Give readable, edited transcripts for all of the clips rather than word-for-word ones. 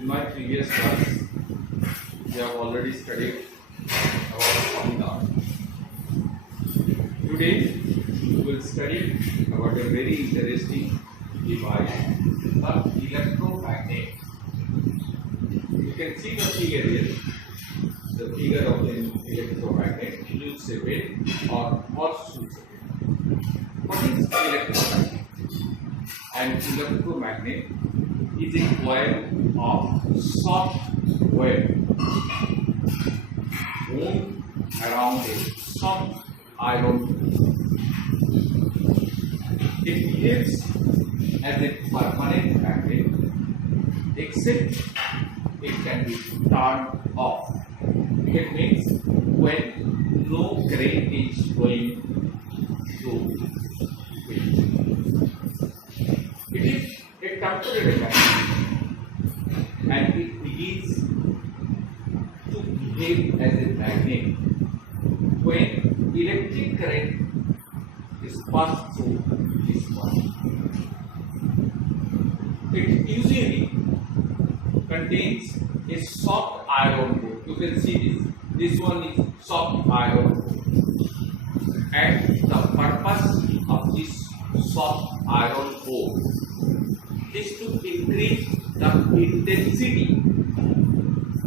In my previous class, we have already studied about solenoid. Today, we will study about a very interesting device, the electromagnet. You can see the figure here, the figure of the electromagnet. Shoots away or shoots away. What is electromagnet? An electromagnet is a coil of soft wire wound around a soft iron. It behaves as a permanent magnet, except it can be turned off. It means when no current is going through it. It is a temporary magnet and it begins to behave as a magnet when electric current is passed through this coil. It usually contains a soft iron core. You can see this one is soft iron core, and the purpose of this soft iron core is to increase the intensity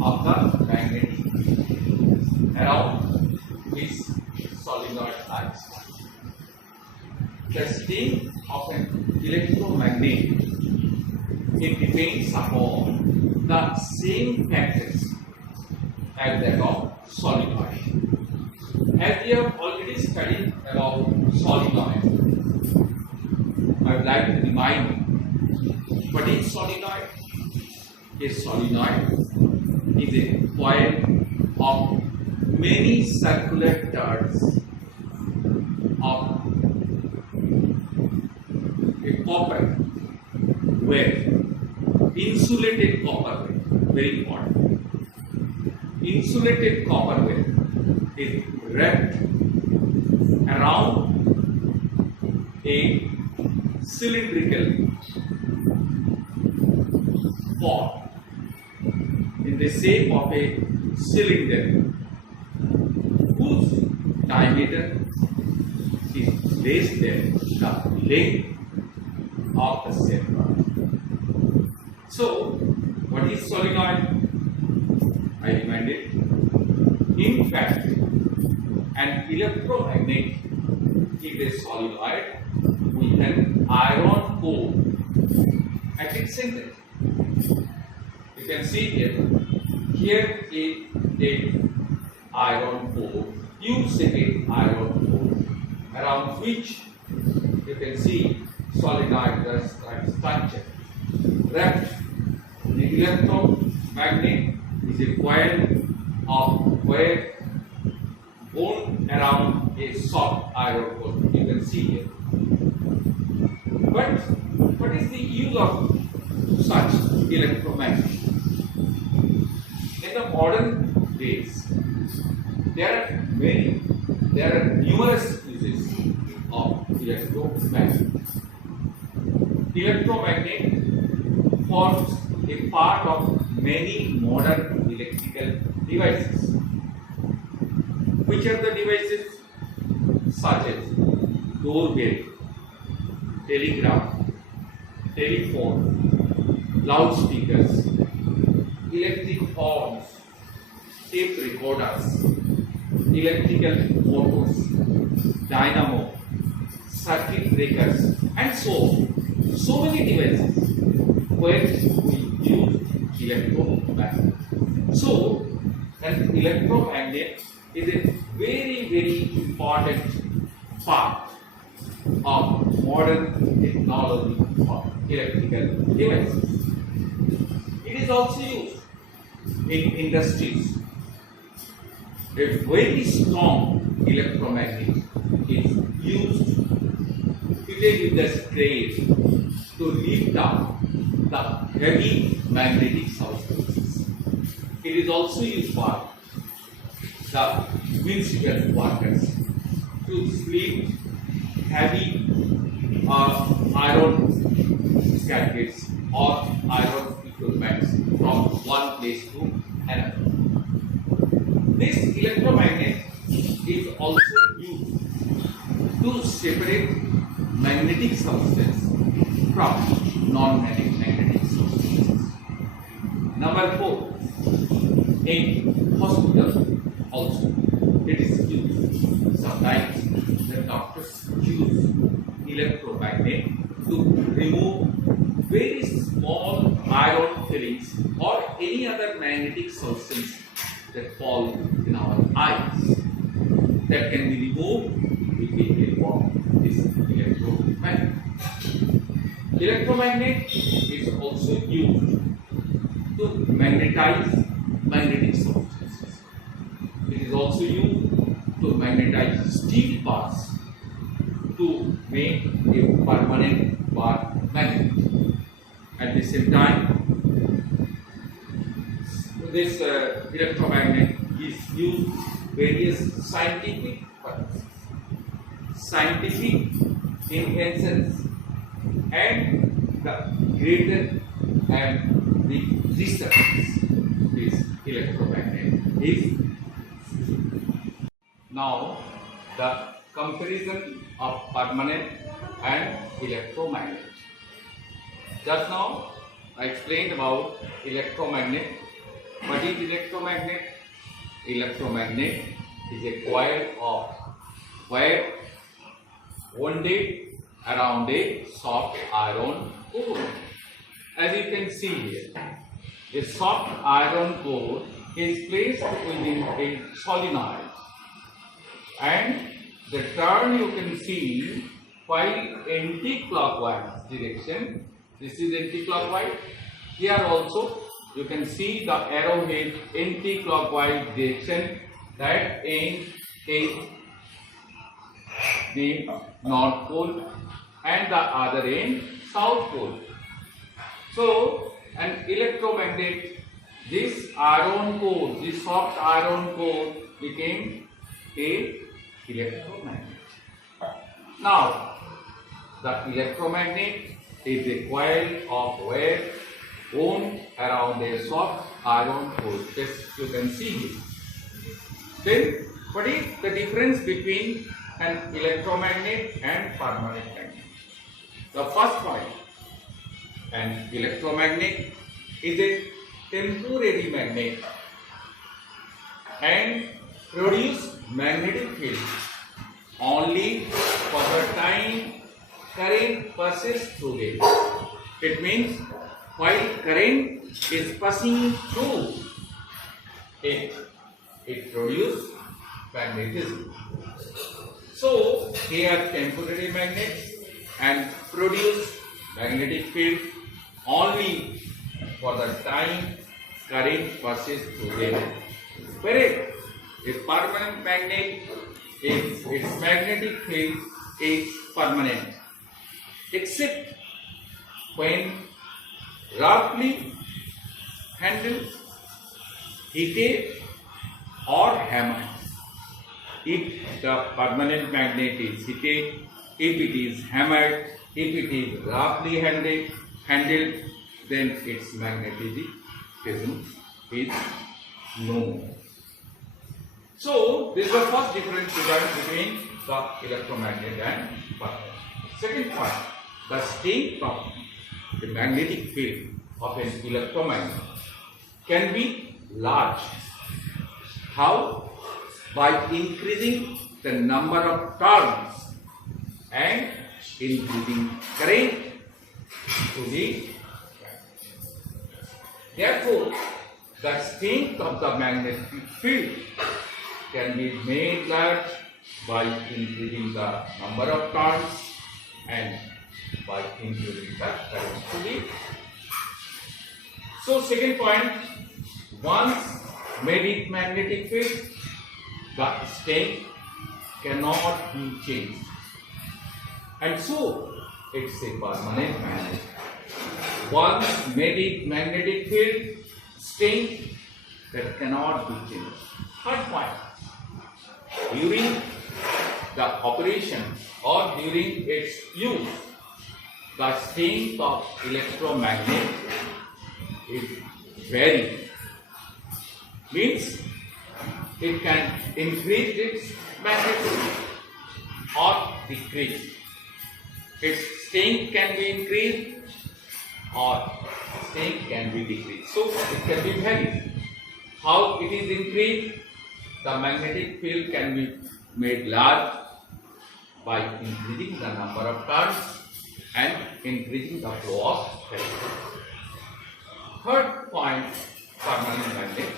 of the magnetic around this solenoid axis. The state of an electromagnet, it depends upon the same factors as that of solenoid. As we have already studied about solenoid, I would like to remind you, what is solenoid? A solenoid is a coil of many circular turns of a copper wire, insulated copper wire, very important. Insulated copper wire is wrapped around a cylindrical form in the shape of a cylinder whose diameter is less than the length of the center. So, what is solenoid? I remind it. In fact, an electromagnet is a solenoid with an iron core at its center. You can see here is a iron core, U-shaped iron core, around which you can see solenoid structure. Wrapped, the electromagnet is a coil of wire wound around a soft iron core. You can see here. But what is the use of such electromagnet? In the modern days, there are numerous uses of electromagnet. Electromagnet forms a part of many modern electrical devices. Which are the devices? Such as doorbell, telegraph, telephone, loudspeakers, electric horns, tape recorders, electrical motors, dynamo, circuit breakers, and so many devices where we use electromagnet. So, an electromagnet is a very important part of modern technology of electrical devices. It is also used in industries. A very strong electromagnet is used fitted with the sprays to lift up the heavy magnetic substances. It is also used by the municipal workers to split heavy iron scatters or iron equipment from from non-magnetic sources. Number 4, in hospital also it is used. Sometimes the doctors use electromagnet to remove very small iron fillings or any other magnetic substance that fall in our eyes. That can be removed with the help of this electromagnet. Electromagnet is also used to magnetize magnetic substances. It is also used to magnetize steel bars to make a permanent bar magnet. At the same time, this electromagnet is used various scientific purposes, scientific inventions, and the greater and the research this electromagnet is. Now, the comparison of permanent and electromagnet. Just now, I explained about electromagnet. What is electromagnet? Electromagnet is a coil of wire wounded around a soft iron core. As you can see here, a soft iron core is placed within a solenoid, and the turn you can see while anti-clockwise direction. This is anti-clockwise. Here also you can see the arrowhead anti-clockwise direction. That end is the North Pole and the other end South Pole. So an electromagnet, this iron core, this soft iron core became a electromagnet. Now the electromagnet is a coil of wire wound around a soft iron core. This you can see here. Then what is the difference between an electromagnet and permanent magnet? The first point, an electromagnet is a temporary magnet and produce magnetic field only for the time current passes through it. It means while current is passing through it, it produces magnetism. So here temporary magnets and produce magnetic field only for the time current passes through them. Whereas a permanent magnet, its magnetic field is permanent, except when roughly handled, heated or hammered. If the permanent magnet is heated, if it is hammered, if it is roughly handled, then its magnetism is no more. So this is the first difference between the electromagnet and permanent. Second point, the staying property, the magnetic field of an electromagnet can be large. How? By increasing the number of turns and increasing current to the therefore, the strength of the magnetic field can be made large by increasing the number of turns and by increasing the current to the. So second point, once made it magnetic field, the strength cannot be changed, and so it's a permanent magnet. Once made it magnetic field, strength that cannot be changed. Third point, during the operation or during its use, the strength of electromagnet is varied. Means it can increase its magnetism or decrease its strength can be increased or strength can be decreased. So it can be varied. How it is increased? The magnetic field can be made large by increasing the number of turns and increasing the flow of current. Third point, permanent magnet.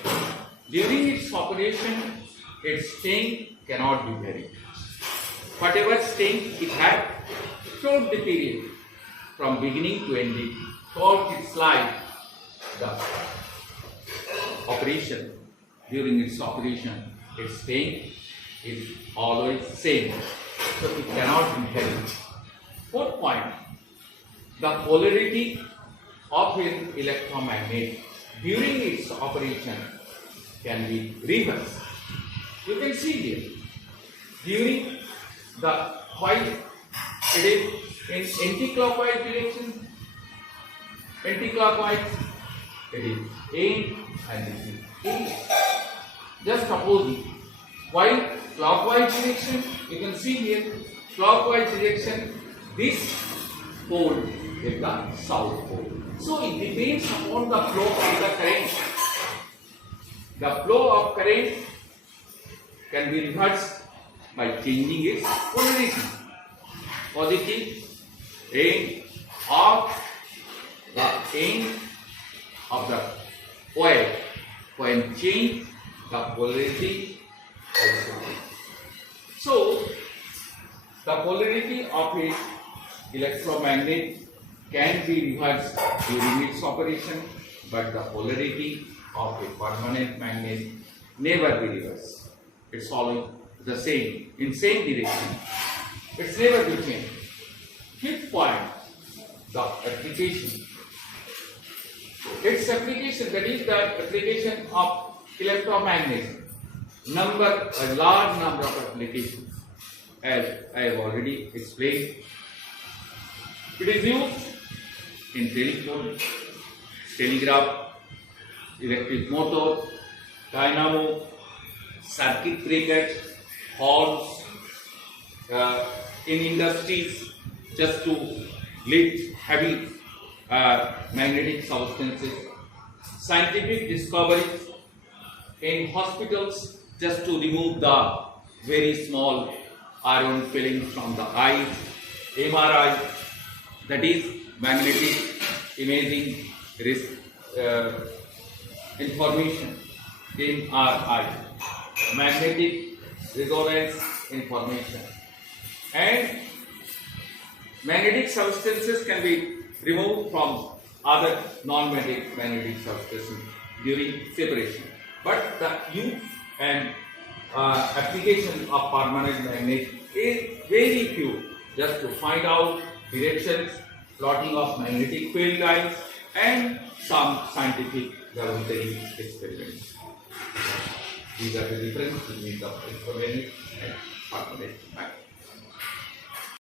During its operation, its strength cannot be varied. Whatever strength it had throughout the period, from beginning to ending, throughout its life, the operation, during its operation, its strength is always same. So it cannot be varied. Fourth point, the polarity of an electromagnet during its operation can be reversed. You can see here, during the while it is in anti-clockwise direction, anti-clockwise it is A and this is A. Just opposite. While clockwise direction, you can see here, clockwise direction, this pole is the south pole. So it depends upon the flow of the current. The flow of current can be reversed by changing its polarity. Positive end of the end of the coil. When change the polarity also. So the polarity of a electromagnet can be reversed during its operation, but the polarity of a permanent magnet never be reversed. It's always the same, in same direction. It's never be changed. Fifth point, the application. Its application, that is the application of electromagnetism. A large number of applications, as I have already explained. It is used in telephone, telegraph, electric motor, dynamo, circuit breakers, horns, in industries, just to lift heavy magnetic substances, scientific discoveries, in hospitals, just to remove the very small iron fillings from the eyes, MRI, that is magnetic imaging information in our eye, magnetic resonance information, and magnetic substances can be removed from other non-magnetic substances during separation. But the use and application of permanent magnet is very few, just to find out directions, plotting of magnetic field lines, and some scientific laboratory experiments. These are the differences between the electromagnet and permanent magnet.